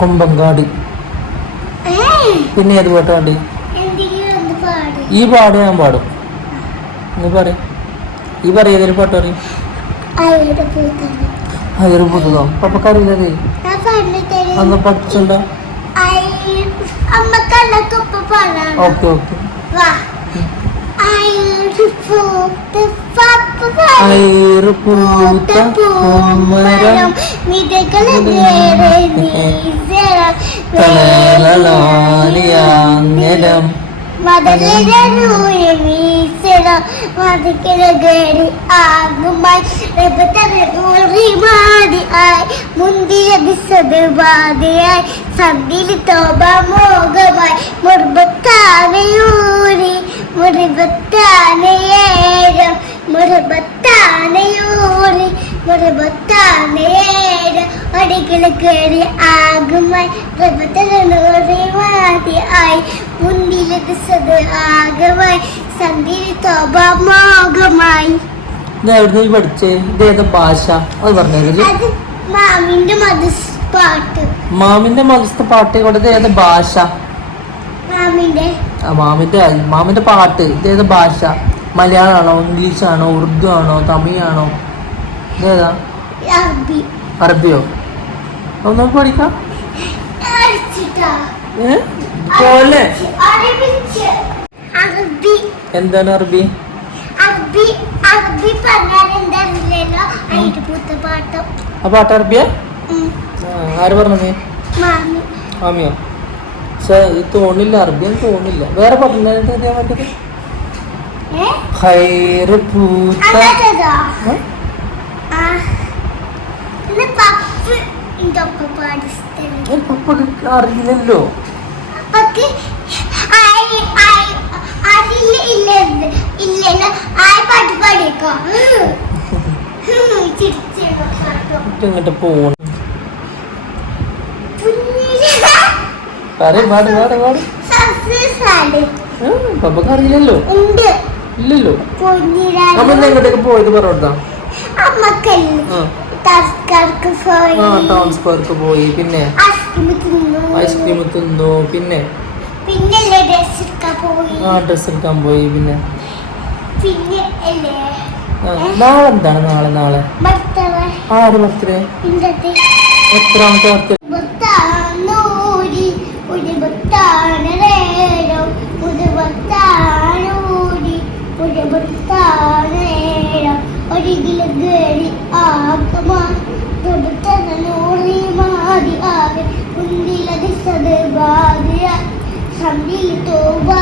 കുമ്പങ്കാട്. പിന്നെ ഏത് പാട്ട് പാടി? ഈ പാട് ഞാൻ പാടും. നീ പറയും. ഈ പറയും ഏതൊരു പാട്ട് പറയും? അയ്യൊരു പുതുതോ പപ്പക്കറിയില്ലേ? അന്ന് പഠിച്ചുണ്ടോ? Okay okay. പഠിച്ചേ ഇതേതാ ഭാഷ അത് പറഞ്ഞത്? മാമിന്റെ മതസ്ഥ പാട്ട് കൊടുത്ത് ഏതാ ഭാഷ? മാമിന്റെ പാട്ട് ഇതേതാ ഭാഷ? മലയാളമാണോ, ഇംഗ്ലീഷാണോ, ഉറുദു ആണോ, തമിഴാണോ, ഇതേതാ? അറബിയോ? ഒന്ന് പഠിക്കാം. എന്താണ് അറബി? ആ പാട്ട് അറബിയാ? ആര് പറഞ്ഞേ? മാമിയോ? പക്ഷെ ഇത് തോന്നില്ല, അറബിയെന്ന് തോന്നില്ല. വേറെ പറഞ്ഞിട്ട് അറിയാൻ പറ്റത്? പപ്പക്ക് അറിയില്ലല്ലോ. ഇങ്ങോട്ട് പോണ പപ്പക്ക് അറിയില്ലല്ലോ. ഇല്ലല്ലോ. അമ്മ എങ്ങോട്ടേക്ക് പോയത് പറഞ്ഞോട്ടാ? ടൗൺ സ്ക്വയർക്ക് പോയി. പിന്നെ ഐസ്ക്രീം തിന്നു. പിന്നെ ഡ്രസ് എടുക്കാൻ പോയി. പിന്നെ നാളെ എന്താണ്? നാളെ ആര് ബർത്ത്ഡേ? എത്രാമത്തെ ബർത്ത്ഡേ? Sambil toba